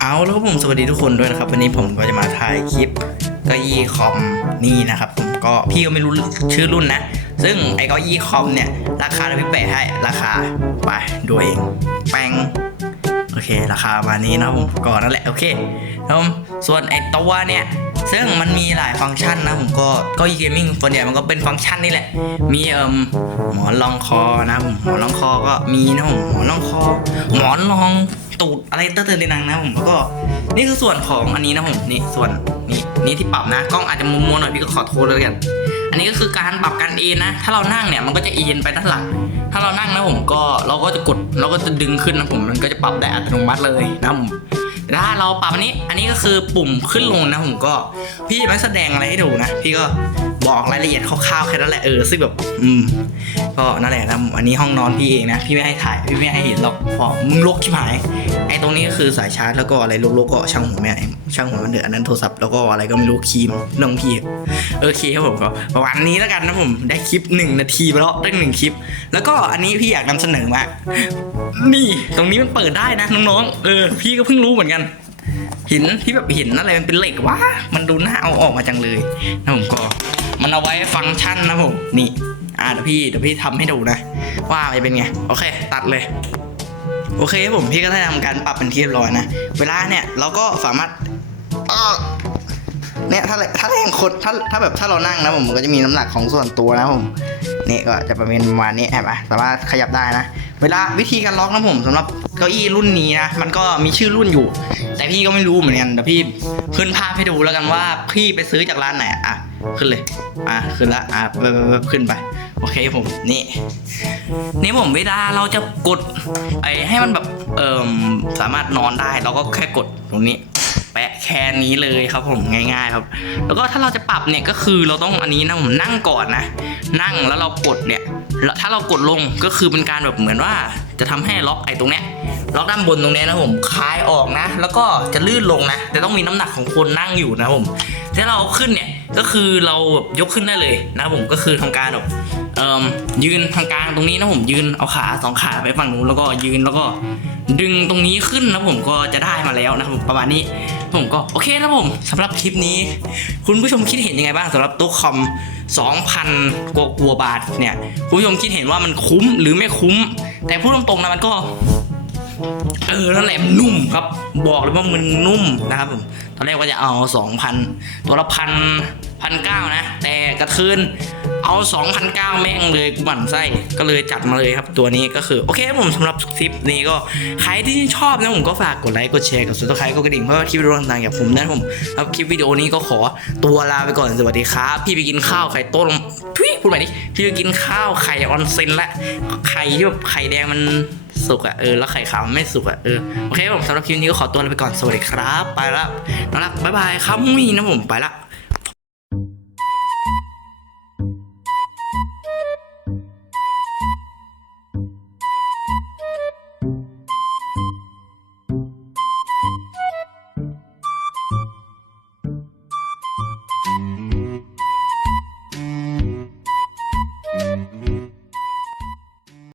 เอาแล้วครับผมสวัสดีทุกคนด้วยนะครับ วันนี้ผมก็จะมาถ่ายคลิปเก้าอี้คอมนี่นะครับ ผมก็พี่ก็ไม่รู้ชื่อรุ่นนะ ซึ่งไอ้เก้าอี้คอมเนี่ย ราคาที่พี่แปะให้ราคาไปดูเองแปง เคราคาประมาณนี้นะครับผมก่อนนั่นแหละโอเคครับผมส่วนไอ้ตัวเนี่ยซึ่งมันมีหลายฟังก์ชันนะผมก็เก็ยีเกมมิ่งส่วนใหญ่มันก็เป็นฟังก์ชันนี่แหละ มีเอ่มหมอนรองคอนะผมหมอนรองคอก็มีนะผมหมอนรองคอ หมอนรองตูดอะไรเตอร์เตอร์ในนังนะผมแล้วก็นี่คือส่วนของอันนี้นะผมนี่ส่วนนี้นี่ที่ปรับนะกล้องอาจจะมัวๆหน่อยพี่ก็ขอโทษเลยกัน อันนี้ก็คือการปรับการเอ็นนะ ถ้าเรานั่งเนี่ยมันก็จะเอ็นไปด้านหลัง ถ้าเรานั่งนะผมก็เราก็จะกดเราก็จะดึงขึ้นนะผมมันก็จะปรับได้อัตโนมัติเลยนะผมแต่ถ้าเราปรับอันนี้อันนี้ก็คือปุ่มขึ้นลงนะผมก็พี่ไม่แสดงอะไรให้ดูนะ พี่ก็ บอกรายละเอียดคร่าวๆแค่นั้นแหละเออซึ่งแบบอืมก็นั่นแหละนะอันนี้ห้องนอนพี่เองนะพี่ไม่ให้ถ่ายพี่ไม่ให้เห็นหรอกพราะมึงลกชิบหายไอ้ตรงนี้ก็คือสายชาร์จแล้วก็อะไรลกๆก็ช่างหัวแม่ช่างหัวมันเถอะอันนั้นโทรศัพท์แล้วก็อะไรก็ไม่รู้ครีมเรื่องพี่โอเคครับผมก็ประมาณนี้แล้วกันนะผมได้คลิปหนึ่งนาทีไปแล้วได้หนึ่งคลิป แล้วก็อันนี้พี่อยากนำเสนอมานี่ตรงนี้มันเปิดได้นะน้องๆเออ พี่ก็เพิ่งรู้เหมือนกันหินที่แบบหินอะไรมันเป็นเหล็กวะมันดูน่าเอาออกมาจังเลยนะผมก็ มันเอาไว้ฟังก์ชันนะผมนี่อ่าเดี๋ยวพี่เดี๋ยวพี่ทำให้ดูนะ ว่ามันเป็นไง โอเค ตัดเลย โอเคครับผมพี่ก็ได้ทำการปรับเป็นที่เรียบร้อยนะ เวลาเนี่ยเราก็สามารถเนี่ยถ้าถ้าแรงคนถ้าถ้าแบบถ้าเรานั่งนะผมมันก็จะมีน้ำหนักของส่วนตัวนะผมนี่ก็จะประมาณประมาณนี้แอบอะสามารถขยับได้นะ เวลาวิธีการล็อกนะผมสำหรับเก้าอี้รุ่นนี้นะมันก็มีชื่อรุ่นอยู่ แต่พี่ก็ไม่รู้เหมือนกันแต่พี่ขึ้นภาพให้ดูแล้วกันว่าพี่ไปซื้อจากร้านไหนอะขึ้นเลยอะขึ้นละอะไปไปไปขึ้นไปโอเคผมนี่นี่ผมเวลาเราจะกดไอ้ให้มันแบบเอ่อสามารถนอนได้เราก็แค่กดตรงนี้ แปะแค่นี้เลยครับผมง่ายๆครับ แล้วก็ถ้าเราจะปรับเนี่ยก็คือเราต้องอันนี้นะผมนั่งก่อนนะ นั่งแล้วเรากดเนี่ยแล้วถ้าเรากดลงก็คือเป็นการแบบเหมือนว่าจะทำให้ล็อกไอ้ตรงเนี้ยล็อกด้านบนตรงเนี้ยนะผมคลายออกนะ แล้วก็จะลื่นลงนะ แต่ต้องมีน้ำหนักของคนนั่งอยู่นะผมถ้าเราเอาขึ้นเนี่ยก็คือเราแบบยกขึ้นได้เลยนะผมก็คือทำการแบบยืนทางกลางตรงนี้นะผมยืนเอาขาสองขาไปฝั่งนู้นแล้วก็ยืนแล้วก็ ดึงตรงนี้ขึ้นนะผมก็จะได้มาแล้วนะครับประมาณนี้ผมก็โอเคนะผมสำหรับคลิปนี้ คุณผู้ชมคิดเห็นยังไงบ้างสำหรับตู้คอม 2,000กว่ากว่าบาทเนี่ยคุณผู้ชมคิดเห็นว่ามันคุ้มหรือไม่คุ้ม แต่พูดตรงๆนะมันก็เออนั่นแหละมันนุ่มครับบอกเลยว่ามันนุ่มนะครับผมตอนแรกว่าจะเอาสองพันตัวละพันพันเก้านะ แต่กระเทือน เก้าแม่งเลยกูหมั่นไส้ก็เลยจัดมาเลยครับตัวนี้ก็คือ โอเคผมสำหรับคลิปนี้ก็ ใครที่ชอบนะผมก็ฝากกดไลค์กดแชร์กับสุดท้ายก็กระดิ่งเพื่อคลิปวิดีโอต่างๆอย่างผมนะผมครับคลิปวิดีโอนี้ก็ขอตัวลาไปก่อนสวัสดีครับ พี่ไปกินข้าวไข่ต้มทุยพูดใหม่ดิพี่ไปกินข้าวไข่ออนเซนละไข่ที่แบบไข่แดงมันสุกอะเออแล้วไข่ขาวมันไม่สุกอะเออโอเคผมสำหรับคลิปนี้ก็ขอตัวลาไปก่อนสวัสดีครับ ไปละนั่นละบ๊ายบายครับมุ้ยนะผมไปละ